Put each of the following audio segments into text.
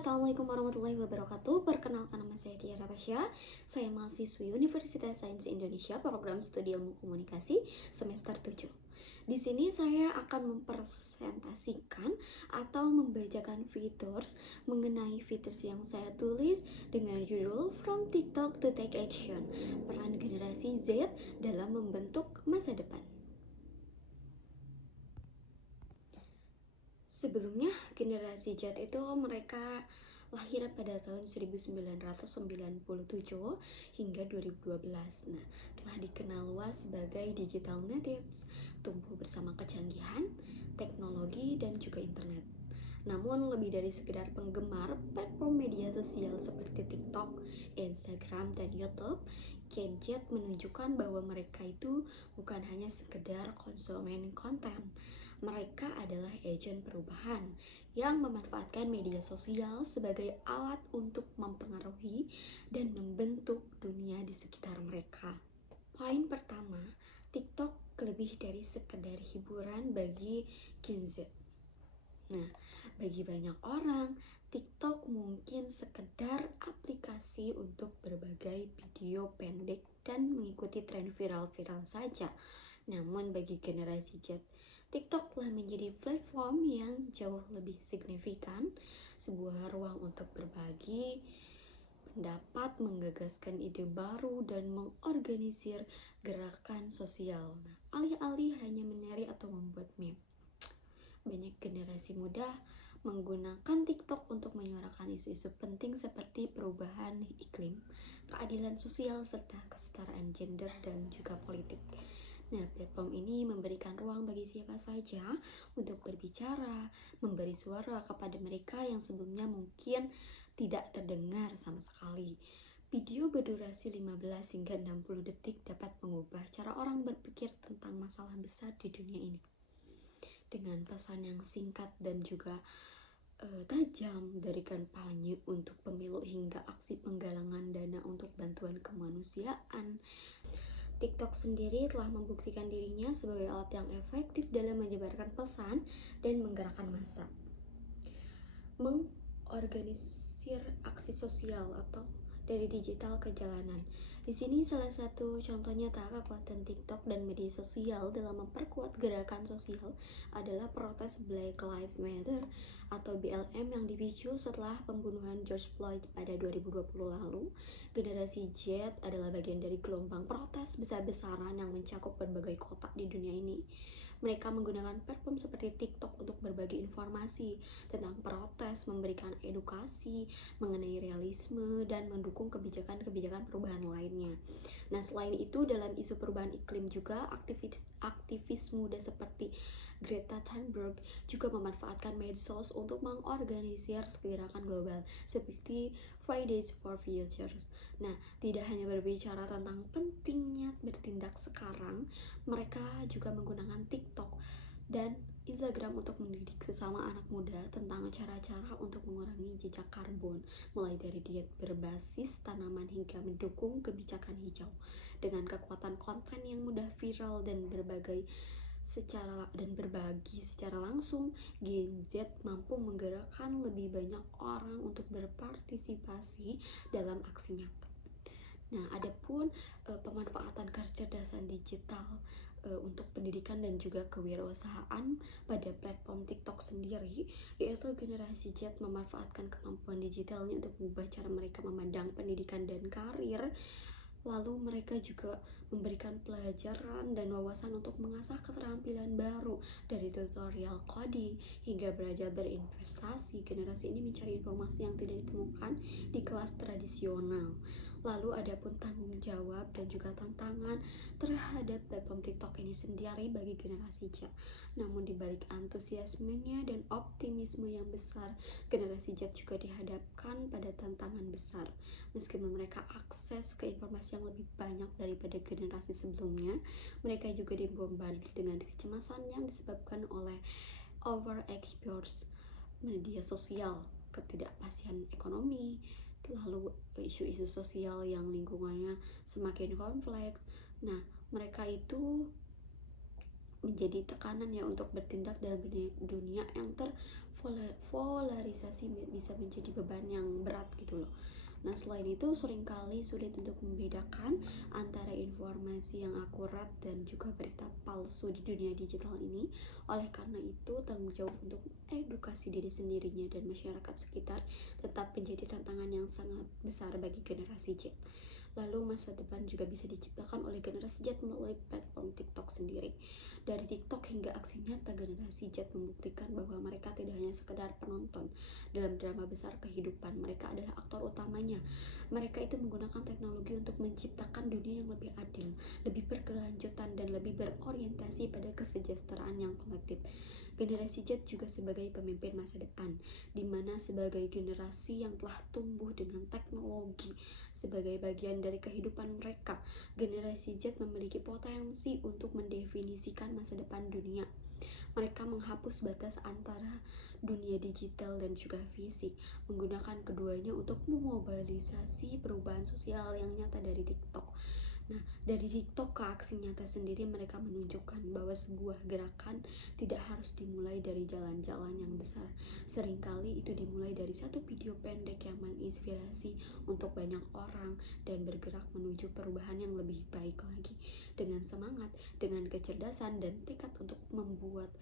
Assalamualaikum warahmatullahi wabarakatuh. Perkenalkan, nama saya Tiara Pasha. Saya mahasiswi Universitas Sains Indonesia, program studi ilmu komunikasi semester 7. Di sini saya akan mempresentasikan atau membacakan fitur mengenai fitur yang saya tulis dengan judul From TikTok to Take Action, peran generasi Z dalam membentuk masa depan. Sebelumnya, generasi Z itu mereka lahir pada tahun 1997 hingga 2012. Nah, telah dikenal luas sebagai digital natives, tumbuh bersama kecanggihan, teknologi, dan juga internet. Namun, lebih dari sekedar penggemar platform media sosial seperti TikTok, Instagram, dan YouTube, Gen Z menunjukkan bahwa mereka itu bukan hanya sekedar konsumen konten. Mereka adalah agen perubahan yang memanfaatkan media sosial sebagai alat untuk mempengaruhi dan membentuk dunia di sekitar mereka. Poin pertama, TikTok lebih dari sekedar hiburan bagi Gen Z. Nah, bagi banyak orang, TikTok mungkin sekedar aplikasi untuk berbagai video pendek dan mengikuti tren viral-viral saja. Namun bagi generasi Z, TikTok telah menjadi platform yang jauh lebih signifikan, sebuah ruang untuk berbagi pendapat, menggagaskan ide baru, dan mengorganisir gerakan sosial. Nah, alih-alih hanya menari atau membuat meme, banyak generasi muda menggunakan TikTok untuk menyuarakan isu-isu penting seperti perubahan iklim, keadilan sosial, serta kesetaraan gender dan juga politik. Nah, platform ini memberikan ruang bagi siapa saja untuk berbicara, memberi suara kepada mereka yang sebelumnya mungkin tidak terdengar sama sekali. Video berdurasi 15 hingga 60 detik dapat mengubah cara orang berpikir tentang masalah besar di dunia ini. Dengan pesan yang singkat dan juga tajam, dari kampanye untuk pemilu hingga aksi penggalangan dana untuk bantuan kemanusiaan, TikTok sendiri telah membuktikan dirinya sebagai alat yang efektif dalam menyebarkan pesan dan menggerakkan massa. Mengorganisir aksi sosial atau dari digital ke jalanan. Di sini salah satu contoh nyata kekuatan TikTok dan media sosial dalam memperkuat gerakan sosial adalah protes Black Lives Matter atau BLM yang dipicu setelah pembunuhan George Floyd pada 2020 lalu. Generasi Z adalah bagian dari gelombang protes besar-besaran yang mencakup berbagai kota di dunia ini. Mereka menggunakan platform seperti TikTok untuk berbagi informasi tentang protes, memberikan edukasi mengenai realisme, dan mendukung kebijakan-kebijakan perubahan lainnya. Nah, selain itu, dalam isu perubahan iklim juga aktivis muda seperti Greta Thunberg juga memanfaatkan medsos untuk mengorganisir gerakan global seperti Fridays for Future. Nah, tidak hanya berbicara tentang pentingnya bertindak sekarang, mereka juga menggunakan TikTok dan Instagram untuk mendidik sesama anak muda tentang cara-cara untuk mengurangi jejak karbon, mulai dari diet berbasis tanaman hingga mendukung kebijakan hijau. Dengan kekuatan konten yang mudah viral dan berbagi secara langsung, Gen Z mampu menggerakkan lebih banyak orang untuk berpartisipasi dalam aksi nyata. Nah, adapun pemanfaatan kecerdasan digital untuk pendidikan dan juga kewirausahaan pada platform TikTok sendiri, yaitu generasi Z memanfaatkan kemampuan digitalnya untuk mengubah cara mereka memandang pendidikan dan karir. Lalu mereka juga memberikan pelajaran dan wawasan untuk mengasah keterampilan baru, dari tutorial coding hingga belajar berinvestasi. Generasi ini mencari informasi yang tidak ditemukan di kelas tradisional. Lalu ada pun tanggung jawab dan juga tantangan terhadap platform TikTok ini sendiri bagi generasi Z. Namun di balik antusiasmenya dan optimisme yang besar, generasi Z juga dihadapkan pada tantangan besar. Meskipun mereka akses ke informasi yang lebih banyak daripada generasi sebelumnya, mereka juga dibombardir dengan kecemasan yang disebabkan oleh overexposure media sosial, ketidakpastian ekonomi, lalu isu-isu sosial yang lingkungannya semakin kompleks. Nah, mereka itu menjadi tekanan ya untuk bertindak dalam dunia yang polarisasi bisa menjadi beban yang berat gitu loh. Nah, selain itu seringkali sulit untuk membedakan antara informasi yang akurat dan juga berita palsu di dunia digital ini. Oleh karena itu, tanggung jawab untuk edukasi diri sendirinya dan masyarakat sekitar tetap menjadi tantangan yang sangat besar bagi generasi Z. Lalu masa depan juga bisa diciptakan oleh generasi Z melalui platform TikTok sendiri. Dari TikTok hingga aksi nyata, generasi Z membuktikan bahwa mereka tidak hanya sekedar penonton dalam drama besar kehidupan, mereka adalah aktor utamanya. Mereka itu menggunakan teknologi untuk menciptakan dunia yang lebih adil, lebih berkelanjutan, dan lebih berorientasi pada kesejahteraan yang kolektif. Generasi Z juga sebagai pemimpin masa depan, di mana sebagai generasi yang telah tumbuh dengan teknologi sebagai bagian dari kehidupan mereka, generasi Z memiliki potensi untuk mendefinisikan masa depan dunia. Mereka menghapus batas antara dunia digital dan juga fisik, menggunakan keduanya untuk memobilisasi perubahan sosial yang nyata dari TikTok. Nah, dari TikTok ke aksi nyata sendiri, mereka menunjukkan bahwa sebuah gerakan tidak harus dimulai dari jalan-jalan yang besar. Seringkali itu dimulai dari satu video pendek yang menginspirasi untuk banyak orang dan bergerak menuju perubahan yang lebih baik lagi. Dengan semangat, dengan kecerdasan, dan tekad untuk membuat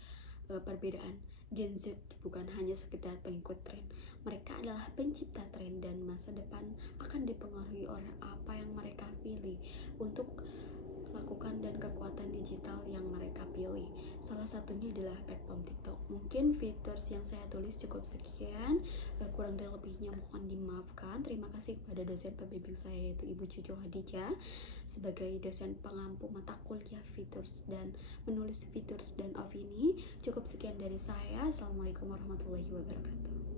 perbedaan. Gen Z bukan hanya sekedar pengikut tren, mereka adalah pencipta tren, dan masa depan akan dipengaruhi oleh apa yang mereka pilih untuk lakukan dan kekuatan digital yang mereka pilih. Salah satunya adalah platform TikTok. Mungkin features yang saya tulis cukup sekian, kurang dan lebihnya mohon dimaafkan. Terima kasih kepada dosen pembimbing saya, yaitu Ibu Cucu Hadijah, sebagai dosen pengampu mata kuliah features dan menulis features dan opini. Cukup sekian dari saya. Assalamualaikum warahmatullahi wabarakatuh.